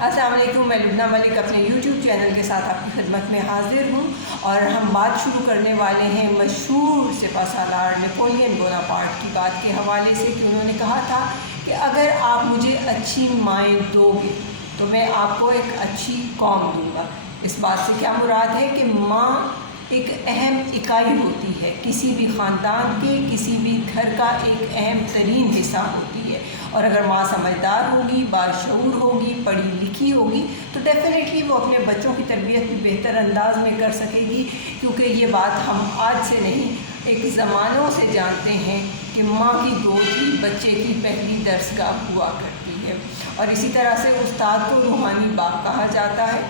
السلام علیکم، میں لبنہ ملک اپنے یوٹیوب چینل کے ساتھ آپ کی خدمت میں حاضر ہوں اور ہم بات شروع کرنے والے ہیں مشہور سپہ سالار نیپولین بوناپارٹ کی بات کے حوالے سے کہ انہوں نے کہا تھا کہ اگر آپ مجھے اچھی مائیں دو گے تو میں آپ کو ایک اچھی قوم دوں گا۔ اس بات سے کیا مراد ہے کہ ماں ایک اہم اکائی ہوتی ہے، کسی بھی خاندان کے کسی بھی گھر کا ایک اہم ترین حصہ ہوتی ہے، اور اگر ماں سمجھدار ہوگی، باشعور ہوگی، پڑھی لکھی ہوگی تو ڈیفینیٹلی وہ اپنے بچوں کی تربیت بھی بہتر انداز میں کر سکے گی، کیونکہ یہ بات ہم آج سے نہیں ایک زمانوں سے جانتے ہیں کہ ماں کی گود ہی بچے کی پہلی درسگاہ ہوا کرتی ہے۔ اور اسی طرح سے استاد کو روحانی باپ کہا جاتا ہے،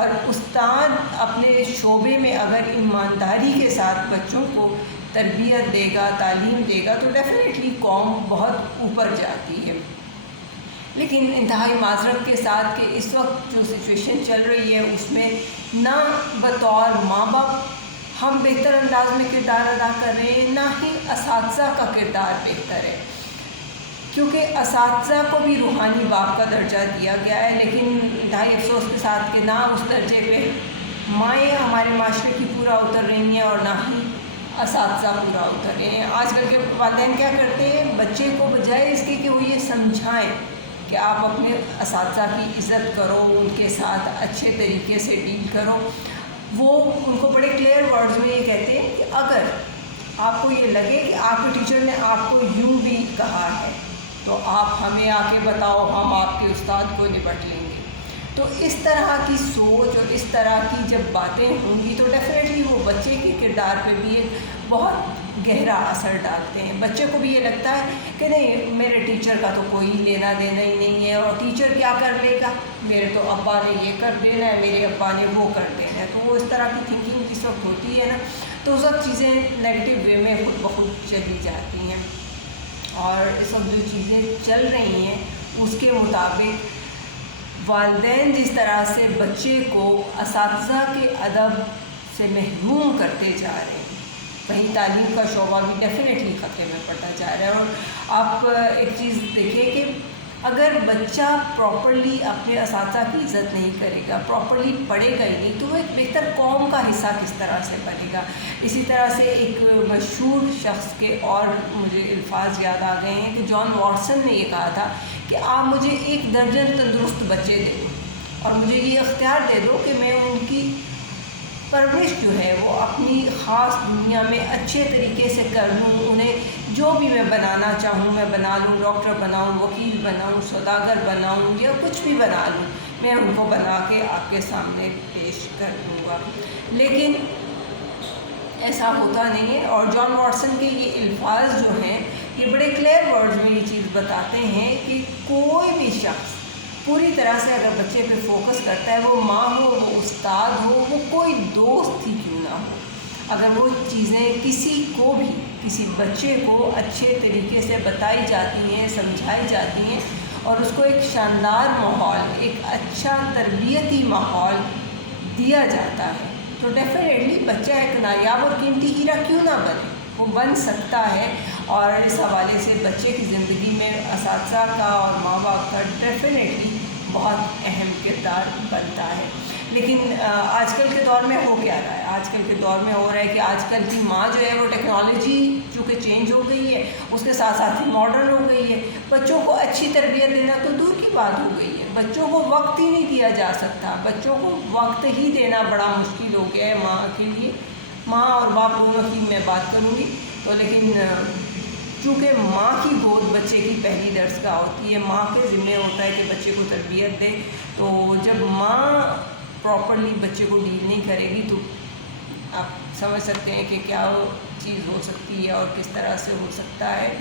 اور استاد اپنے شعبے میں اگر ایمانداری کے ساتھ بچوں کو تربیت دے گا، تعلیم دے گا تو ڈیفینیٹلی قوم بہت اوپر جاتی ہے۔ لیکن انتہائی معذرت کے ساتھ کہ اس وقت جو سچویشن چل رہی ہے اس میں نہ بطور ماں باپ ہم بہتر انداز میں کردار ادا کر رہے ہیں، نہ ہی اساتذہ کا کردار بہتر ہے، کیونکہ اساتذہ کو بھی روحانی باپ کا درجہ دیا گیا ہے، لیکن انتہائی افسوس کے ساتھ کہ نہ اس درجے پہ مائیں ہمارے معاشرے کی پورا اتر رہی ہیں اور نہ ہی اساتذہ پورا اتر رہے ہیں۔ آج کل کے والدین کیا کرتے ہیں، بچے کو بجائے اس کے کہ وہ یہ سمجھائیں کہ آپ اپنے اساتذہ کی عزت کرو، ان کے ساتھ اچھے طریقے سے ڈیل کرو، وہ ان کو بڑے کلیئر ورڈز میں یہ کہتے ہیں کہ اگر آپ کو یہ لگے کہ آپ کے ٹیچر نے آپ کو یوں بھی کہا ہے تو آپ ہمیں آ کے بتاؤ، ہم آپ کے استاد کو نپٹ لیں گے۔ تو اس طرح کی سوچ اور اس طرح کی جب باتیں ہوں گی تو ڈیفینیٹلی وہ بچے کے کردار پہ بھی ایک بہت گہرا اثر ڈالتے ہیں۔ بچے کو بھی یہ لگتا ہے کہ نہیں، میرے ٹیچر کا تو کوئی لینا دینا ہی نہیں ہے، اور ٹیچر کیا کر لے گا، میرے تو ابا نے یہ کر دینا ہے، میرے ابا نے وہ کر دینا ہے۔ تو وہ اس طرح کی تھنکنگ اس وقت ہوتی ہے نا، تو اس وقت چیزیں نیگیٹو وے میں خود بخود چلی جاتی ہیں، اور اس وقت جو چیزیں چل رہی ہیں اس کے مطابق والدین جس طرح سے بچے کو اساتذہ کے ادب سے محروم کرتے جا رہے ہیں، وہیں تعلیم کا شعبہ بھی ڈیفینیٹلی خطرے میں پڑتا جا رہا ہے۔ اور آپ ایک چیز دیکھیں کہ اگر بچہ پراپرلی اپنے اساتذہ کی عزت نہیں کرے گا، پراپرلی پڑھے گا ہی نہیں تو وہ ایک بہتر قوم کا حصہ کس طرح سے بنے گا۔ اسی طرح سے ایک مشہور شخص کے اور مجھے الفاظ یاد آ گئے ہیں کہ جان واٹسن نے یہ کہا تھا کہ آپ مجھے 1 درجن تندرست بچے دے دو اور مجھے یہ اختیار دے دو کہ میں ان کی پرورش جو ہے وہ اپنی خاص دنیا میں اچھے طریقے سے کر لوں، انہیں جو بھی میں بنانا چاہوں میں بنا لوں، ڈاکٹر بناؤں، وکیل بناؤں، سوداگر بناؤں، یا کچھ بھی بنا لوں، میں ان کو بنا کے آپ کے سامنے پیش کر دوں گا۔ لیکن ایسا ہوتا نہیں ہے، اور جان واٹسن کے یہ الفاظ جو ہیں یہ بڑے کلیئر ورڈز میں یہ چیز بتاتے ہیں کہ کوئی بھی شخص پوری طرح سے اگر بچے پہ فوکس کرتا ہے، وہ ماں ہو، وہ استاد ہو، وہ کوئی دوست ہی کیوں نہ ہو، اگر وہ چیزیں کسی کو بھی، کسی بچے کو اچھے طریقے سے بتائی جاتی ہیں، سمجھائی جاتی ہیں، اور اس کو ایک شاندار ماحول، ایک اچھا تربیتی ماحول دیا جاتا ہے تو ڈیفینیٹلی بچہ ایک نایاب اور قیمتی ہیرا کیوں نہ بنے، وہ بن سکتا ہے۔ اور اس حوالے سے بچے کی زندگی میں اساتذہ کا اور ماں باپ کا ڈیفینیٹلی بہت اہم کردار بنتا ہے۔ لیکن آج کل کے دور میں ہو کیا رہا ہے، آج کل کے دور میں ہو رہا ہے کہ آج کل کی ماں جو ہے وہ ٹیکنالوجی چونکہ چینج ہو گئی ہے، اس کے ساتھ ساتھ ہی ماڈرن ہو گئی ہے، بچوں کو اچھی تربیت دینا تو دور کی بات ہو گئی ہے، بچوں کو وقت ہی نہیں دیا جا سکتا، بچوں کو وقت ہی دینا بڑا مشکل ہو گیا ہے ماں کے لیے، ماں اور باپ دونوں کی میں بات کروں گی تو۔ لیکن چونکہ ماں کی گود بچے کی پہلی درسگاہ ہوتی ہے، ماں کے ذمہ ہوتا ہے کہ بچے کو تربیت دے، تو جب ماں پراپرلی بچے کو ڈیل نہیں کرے گی تو آپ سمجھ سکتے ہیں کہ کیا چیز ہو سکتی ہے اور کس طرح سے ہو سکتا ہے۔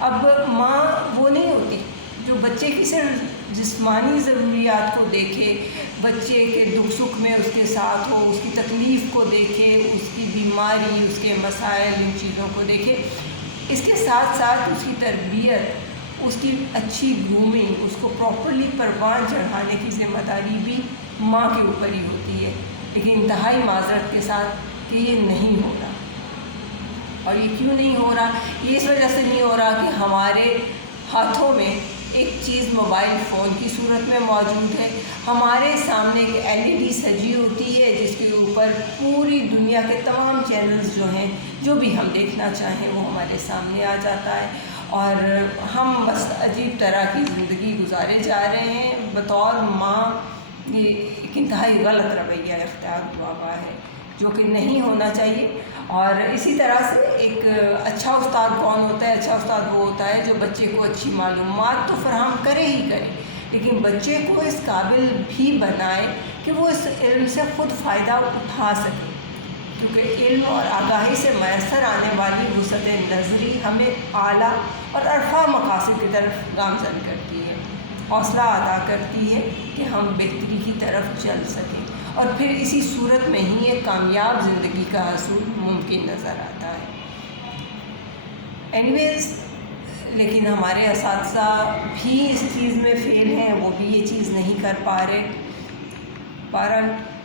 اب ماں وہ نہیں ہوتی جو بچے کی صرف جسمانی ضروریات کو دیکھے، بچے کے دکھ سکھ میں اس کے ساتھ ہو، اس کی تکلیف کو دیکھے، اس کی بیماری، اس کے مسائل، ان چیزوں کو دیکھے، اس کے ساتھ ساتھ اس کی تربیت، اس کی اچھی گرومنگ، اس کو پراپرلی پروان چڑھانے کی ذمہ داری بھی ماں کے اوپر ہی ہوتی ہے۔ لیکن انتہائی معذرت کے ساتھ کہ یہ نہیں ہو رہا، اور یہ کیوں نہیں ہو رہا، یہ اس وجہ سے نہیں ہو رہا کہ ہمارے ہاتھوں میں ایک چیز موبائل فون کی صورت میں موجود ہے. ہمارے سامنے ایک LED سجی ہوتی ہے جس کے اوپر پوری دنیا کے تمام چینلز جو ہیں، جو بھی ہم دیکھنا چاہیں وہ ہمارے سامنے آ جاتا ہے، اور ہم بس عجیب طرح کی زندگی گزارے جا رہے ہیں. بطور ماں یہ ایک انتہائی غلط رویہ اختیار ہوا ہے جو کہ نہیں ہونا چاہیے. اور اسی طرح سے ایک اچھا استاد کون ہوتا ہے؟ اچھا استاد وہ ہوتا ہے جو بچے کو اچھی معلومات تو فراہم کرے ہی کرے، لیکن بچے کو اس قابل بھی بنائے کہ وہ اس علم سے خود فائدہ اٹھا سکے، کیونکہ علم اور آگاہی سے میسر آنے والی وسعت نظری ہمیں اعلیٰ اور عرفہ مقاصد کی طرف گامزن کرتی ہے، حوصلہ ادا کرتی ہے کہ ہم بہتری کی طرف چل سکیں، اور پھر اسی صورت میں ہی ایک کامیاب زندگی کا حصول ممکن نظر آتا ہے. لیکن ہمارے اساتذہ بھی اس چیز میں فیل ہیں، وہ بھی یہ چیز نہیں کر پا رہے.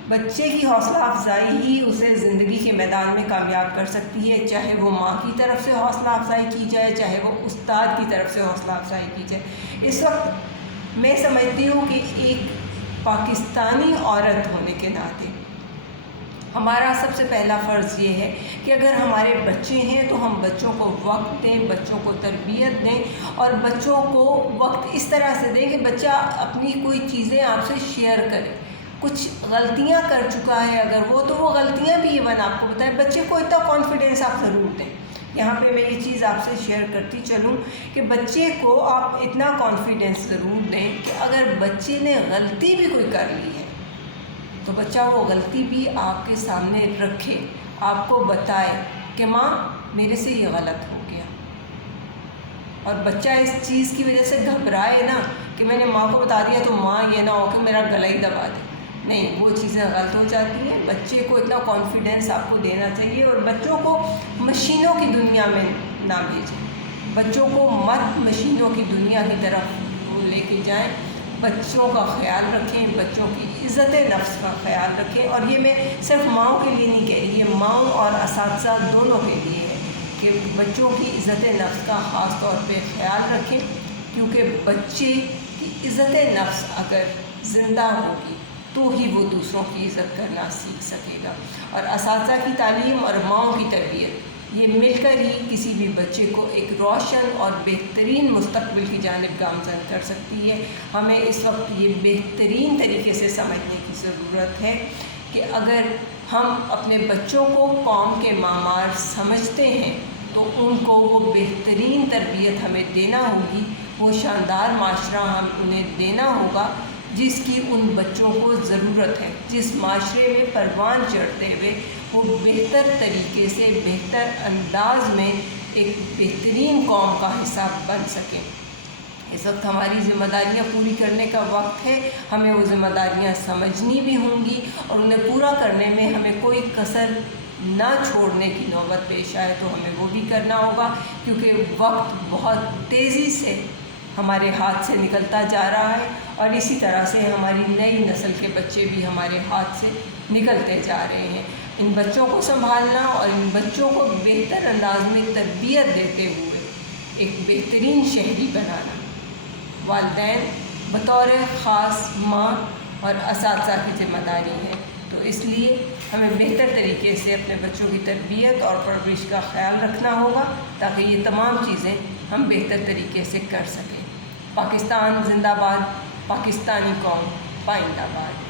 بچے کی حوصلہ افزائی ہی اسے زندگی کے میدان میں کامیاب کر سکتی ہے، چاہے وہ ماں کی طرف سے حوصلہ افزائی کی جائے، چاہے وہ استاد کی طرف سے حوصلہ افزائی کی جائے. اس وقت میں سمجھتی ہوں کہ ایک پاکستانی عورت ہونے کے ناطے ہمارا سب سے پہلا فرض یہ ہے کہ اگر ہمارے بچے ہیں تو ہم بچوں کو وقت دیں، بچوں کو تربیت دیں، اور بچوں کو وقت اس طرح سے دیں کہ بچہ اپنی کوئی چیزیں آپ سے شیئر کرے. کچھ غلطیاں کر چکا ہے اگر وہ، تو وہ غلطیاں بھی ایون آپ کو بتائیں. بچے کو اتنا کانفیڈینس آپ ضرور دیں. یہاں پہ میں یہ چیز آپ سے شیئر کرتی چلوں کہ بچے کو آپ اتنا کانفیڈینس ضرور دیں کہ اگر بچے نے غلطی بھی کوئی کر لی ہے تو بچہ وہ غلطی بھی آپ کے سامنے رکھے، آپ کو بتائے کہ ماں میرے سے یہ غلط ہو گیا. اور بچہ اس چیز کی وجہ سے گھبرائے نا کہ میں نے ماں کو بتا دیا تو ماں یہ نہ ہو کہ میرا گلا ہی دبا دے. نہیں، وہ چیزیں غلط ہو جاتی ہیں. بچے کو اتنا کانفیڈینس آپ کو دینا چاہیے، اور بچوں کو مشینوں کی دنیا میں نہ بھیجیں. بچوں کو مت مشینوں کی دنیا کی طرف وہ لے کے جائیں. بچوں کا خیال رکھیں، بچوں کی عزت نفس کا خیال رکھیں. اور یہ میں صرف ماؤں کے لیے نہیں کہہ رہی، یہ ماؤں اور اساتذہ دونوں کے لیے ہے کہ بچوں کی عزت نفس کا خاص طور پہ خیال رکھیں، کیونکہ بچے کی عزت نفس اگر زندہ ہوگی تو ہی وہ دوسروں کی عزت کرنا سیکھ سکے گا. اور اساتذہ کی تعلیم اور ماؤں کی تربیت یہ مل کر ہی کسی بھی بچے کو ایک روشن اور بہترین مستقبل کی جانب گامزن کر سکتی ہے. ہمیں اس وقت یہ بہترین طریقے سے سمجھنے کی ضرورت ہے کہ اگر ہم اپنے بچوں کو قوم کے معمار سمجھتے ہیں تو ان کو وہ بہترین تربیت ہمیں دینا ہوگی، وہ شاندار معاشرہ ہم انہیں دینا ہوگا جس کی ان بچوں کو ضرورت ہے، جس معاشرے میں پروان چڑھتے ہوئے وہ بہتر طریقے سے، بہتر انداز میں ایک بہترین قوم کا حصہ بن سکیں. اس وقت ہماری ذمہ داریاں پوری کرنے کا وقت ہے. ہمیں وہ ذمہ داریاں سمجھنی بھی ہوں گی، اور انہیں پورا کرنے میں ہمیں کوئی کسر نہ چھوڑنے کی نوبت پیش آئے تو ہمیں وہ بھی کرنا ہوگا، کیونکہ وقت بہت تیزی سے ہمارے ہاتھ سے نکلتا جا رہا ہے، اور اسی طرح سے ہماری نئی نسل کے بچے بھی ہمارے ہاتھ سے نکلتے جا رہے ہیں. ان بچوں کو سنبھالنا اور ان بچوں کو بہتر انداز میں تربیت دیتے ہوئے ایک بہترین شہری بنانا والدین بطور خاص ماں اور اساتذہ کی ذمہ داری ہے. تو اس لیے ہمیں بہتر طریقے سے اپنے بچوں کی تربیت اور پرورش کا خیال رکھنا ہوگا تاکہ یہ تمام چیزیں ہم بہتر طریقے سے کر سکیں. پاکستان زندہ باد، پاکستانی قوم پائندہ باد.